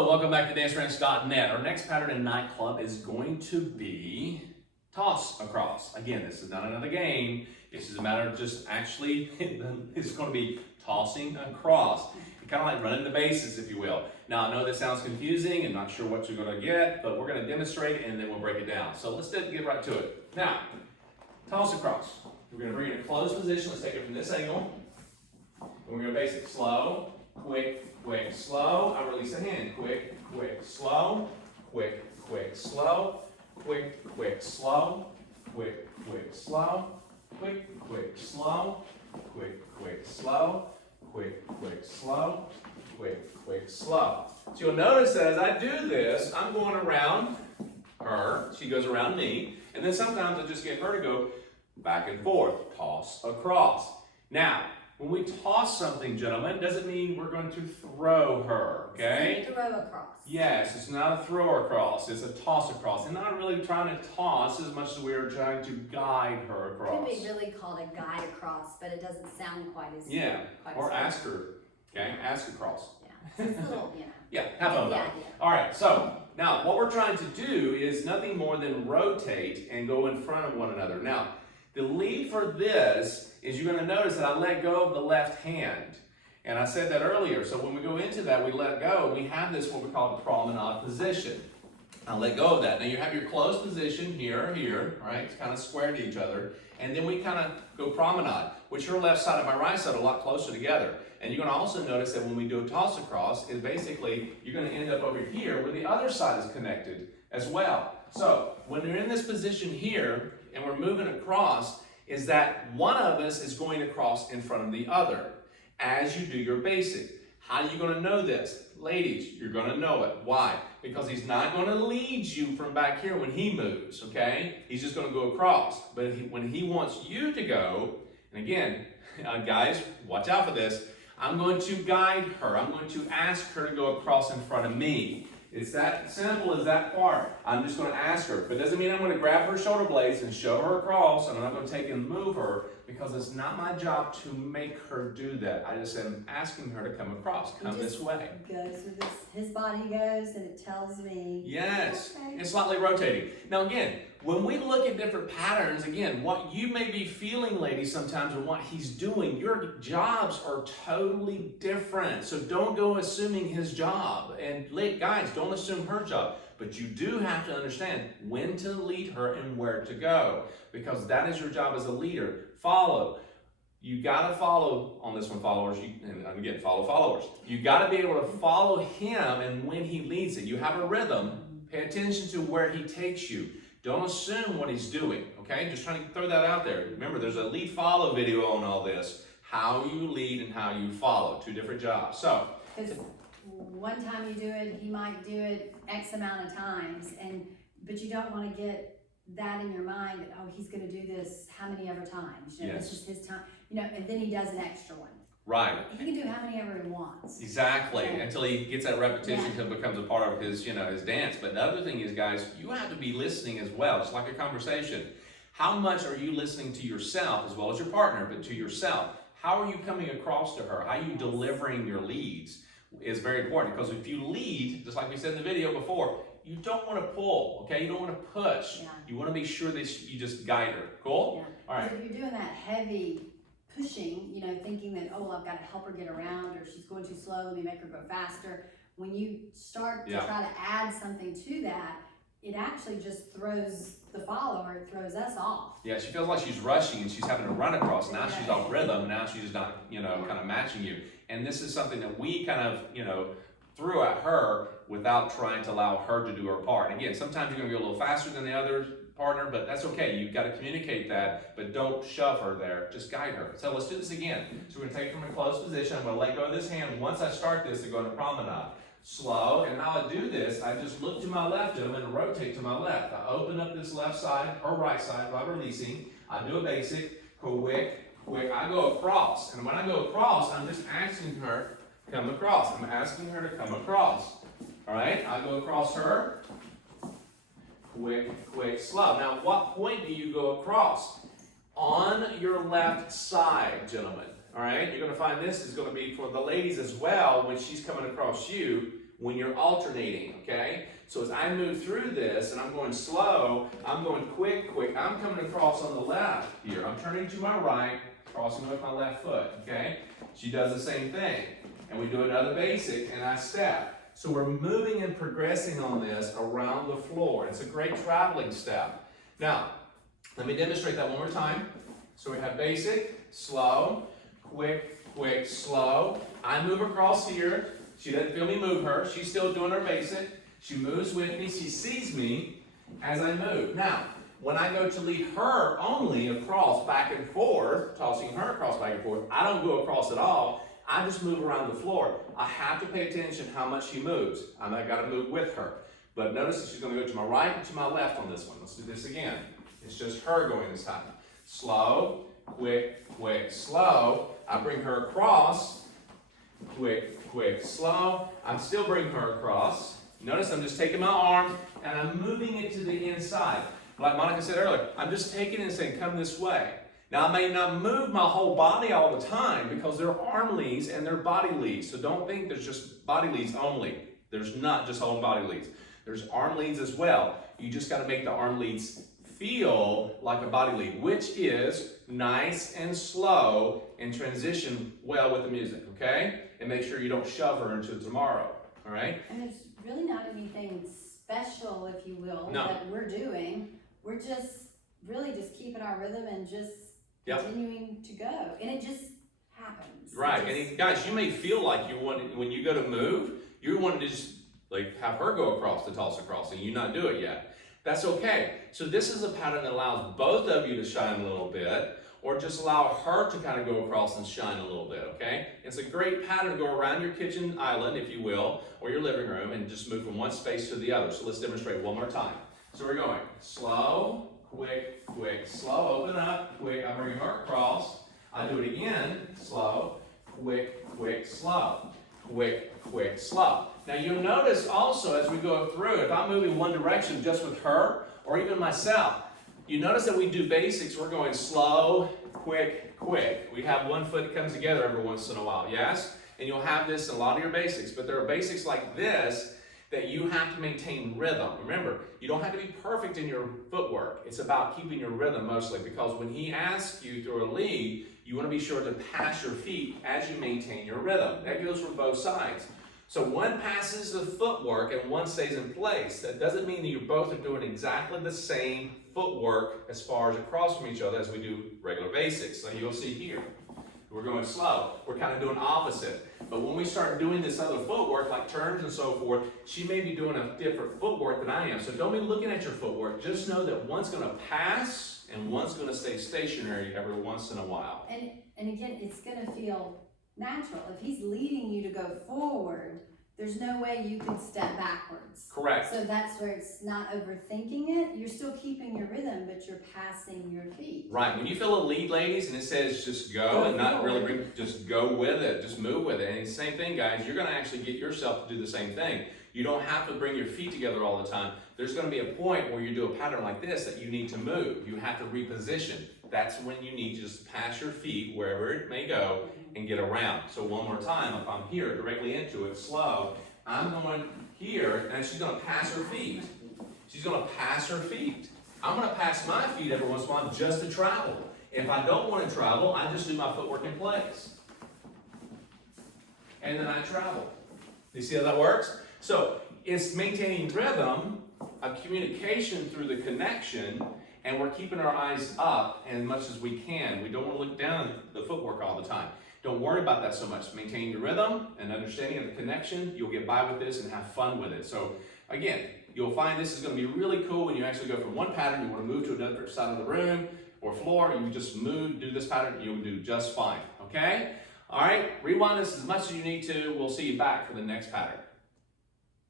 Hello, welcome back to danceranch.net. Our next pattern in Nightclub is going to be toss across. Again, this is not another game. This is a matter of just actually, it's going to be tossing across. Kind of like running the bases, if you will. Now, I know this sounds confusing and not sure what you're going to get, but we're going to demonstrate and then we'll break it down. So let's get right to it. Now, toss across. We're going to bring it in a closed position. Let's take it from this angle. And we're going to basic slow, quick, quick, slow. I release the hand. Quick, quick, slow. Quick, quick, slow. Quick, quick, slow. Quick, quick, slow. Quick, quick, slow. Quick, quick, slow. Quick, quick, slow. Quick, quick, slow. So you'll notice that as I do this, I'm going around her. She goes around me. And then sometimes I just get her to go back and forth. Toss across. Now, when we toss something, gentlemen, doesn't mean we're going to throw her, okay? It's a throw across. Yes, it's not a throw across, it's a toss across. And not really trying to toss as much as we are trying to guide her across. It could be really called a guide across, but it doesn't sound quite as or ask her, okay? Ask across. Yeah, it's a little, Yeah, have fun with that. All right, so now what we're trying to do is nothing more than rotate and go in front of one another. Now, the lead for this is you're going to notice that I let go of the left hand. And I said that earlier. So when we go into that, we let go. We have this, what we call the promenade position. I'll let go of that. Now you have your closed position here, right? It's kind of square to each other. And then we kind of go promenade, which your left side and my right side are a lot closer together. And you're going to also notice that when we do a toss across, is basically you're going to end up over here where the other side is connected as well. So when you're in this position here and we're moving across, is that one of us is going to cross in front of the other as you do your basic. How are you going to know this? Ladies, you're going to know it. Why? Because he's not going to lead you from back here when he moves, okay? He's just going to go across. But when he wants you to go, and again, guys, watch out for this, I'm going to guide her. I'm going to ask her to go across in front of me. It's that simple as that part. I'm just going to ask her. But it doesn't mean I'm going to grab her shoulder blades and shove her across, and I'm not going to take and move her, because it's not my job to make her do that. I just said I'm asking her to come across, come this way. Goes with his body goes, and it tells me. Yes, okay. It's slightly rotating. Now again, when we look at different patterns, again, what you may be feeling, ladies, sometimes, and what he's doing, your jobs are totally different. So don't go assuming his job. And guys, don't assume her job. But you do have to understand when to lead her and where to go, because that is your job as a leader. Follow. You got to follow on this one, followers. And again, follow followers. You got to be able to follow him and when he leads it. You have a rhythm. Pay attention to where he takes you. Don't assume what he's doing, okay? Just trying to throw that out there. Remember, there's a lead follow video on all this. How you lead and how you follow. Two different jobs. So, because one time you do it, he might do it X amount of times, but you don't want to get that in your mind that, oh, he's going to do this how many ever times? You know, yes. This is his time. You know, and then he does an extra one. Right. He can do how many ever he wants. Exactly. Until he gets that repetition, until it becomes a part of his, his dance. But the other thing is, guys, you have to be listening as well. It's like a conversation. How much are you listening to yourself as well as your partner, but to yourself? How are you coming across to her? How are you delivering your leads is very important, because if you lead, just like we said in the video before, you don't want to pull, okay? You don't want to push. Yeah. You want to be sure that you just guide her. Cool? Yeah. All right. If you're doing that heavy pushing, thinking that, oh, well, I've got to help her get around, or she's going too slow, let me make her go faster. When you start to try to add something to that, it actually just throws the follower, it throws us off. Yeah, she feels like she's rushing and she's having to run across. Now she's off rhythm. Now she's not, kind of matching you. And this is something that we kind of, threw at her without trying to allow her to do her part. Again, sometimes you're going to go a little faster than the other partner, but that's okay. You've got to communicate that, but don't shove her there. Just guide her. So let's do this again. So we're going to take it from a closed position. I'm going to let go of this hand. Once I start this, to go into promenade. Slow, and now I do this, I just look to my left of him and rotate to my left. I open up this left side or right side by releasing. I do a basic, quick, I go across. And when I go across, I'm just asking her to come across. I'm asking her to come across. All right, I go across her, quick, slow. Now, what point do you go across? On your left side, gentlemen. All right, you're going to find this is going to be for the ladies as well. When she's coming across you, when you're alternating, okay? So as I move through this and I'm going slow, I'm going quick, quick. I'm coming across on the left here. I'm turning to my right, crossing with my left foot, okay? She does the same thing. And we do another basic and I step. So we're moving and progressing on this around the floor. It's a great traveling step. Now, let me demonstrate that one more time. So we have basic, slow, quick, quick, slow. I move across here. She doesn't feel me move her. She's still doing her basic. She moves with me. She sees me as I move. Now, when I go to lead her only across back and forth, tossing her across back and forth, I don't go across at all. I just move around the floor. I have to pay attention how much she moves. I've got to move with her. But notice that she's going to go to my right and to my left on this one. Let's do this again. It's just her going this time. Slow, quick, quick, slow. I bring her across. Quick, quick, slow. I'm still bringing her across. Notice I'm just taking my arm and I'm moving it to the inside. Like Monica said earlier, I'm just taking it and saying, come this way. Now, I may not move my whole body all the time because there are arm leads and there are body leads. So don't think there's just body leads only. There's not just whole body leads. There's arm leads as well. You just got to make the arm leads feel like a body lead, which is nice and slow and transition well with the music, okay? And make sure you don't shove her into tomorrow, all right? And there's really not anything special, if you will, that we're doing. We're just really just keeping our rhythm and just continuing to go. And it just happens. Right, and guys, you may feel like you want, when you go to move, you want to just like have her go across to toss across and you not do it yet. That's okay. So this is a pattern that allows both of you to shine a little bit, or just allow her to kind of go across and shine a little bit, okay? It's a great pattern to go around your kitchen island, if you will, or your living room, and just move from one space to the other. So let's demonstrate one more time. So we're going slow, quick, quick, slow, open up, quick, I bring her across. I do it again, slow, quick, quick, slow, quick, quick, slow. Now you'll notice also as we go through, if I'm moving one direction just with her, or even myself, you notice that we do basics, we're going slow, quick, quick. We have one foot that comes together every once in a while, yes? And you'll have this in a lot of your basics, but there are basics like this that you have to maintain rhythm. Remember, you don't have to be perfect in your footwork. It's about keeping your rhythm mostly, because when he asks you through a lead, you want to be sure to pass your feet as you maintain your rhythm. That goes for both sides. So one passes the footwork and one stays in place. That doesn't mean that you both are doing exactly the same footwork as far as across from each other as we do regular basics. So you'll see here, we're going slow. We're kind of doing opposite. But when we start doing this other footwork, like turns and so forth, she may be doing a different footwork than I am. So don't be looking at your footwork. Just know that one's going to pass and one's going to stay stationary every once in a while. And again, it's going to feel natural. If he's leading you to go forward, there's no way you can step backwards. Correct. So that's where it's not overthinking it. You're still keeping your rhythm, but you're passing your feet. Right. When you feel a lead, ladies, and it says just go and not really bring, just go with it, just move with it. And it's the same thing, guys. You're going to actually get yourself to do the same thing. You don't have to bring your feet together all the time. There's going to be a point where you do a pattern like this that you need to move. You have to reposition. That's when you need to just pass your feet wherever it may go and get around. So one more time, if I'm here directly into it, slow, I'm going here, and she's going to pass her feet. She's going to pass her feet. I'm going to pass my feet every once in a while just to travel. If I don't want to travel, I just do my footwork in place. And then I travel. You see how that works? So it's maintaining rhythm, a communication through the connection, and we're keeping our eyes up as much as we can. We don't want to look down at the footwork all the time. Don't worry about that so much. Maintain your rhythm and understanding of the connection. You'll get by with this and have fun with it. So again, you'll find this is going to be really cool when you actually go from one pattern, you want to move to another side of the room or floor, you just move, do this pattern, you'll do just fine. Okay? All right, rewind this as much as you need to. We'll see you back for the next pattern.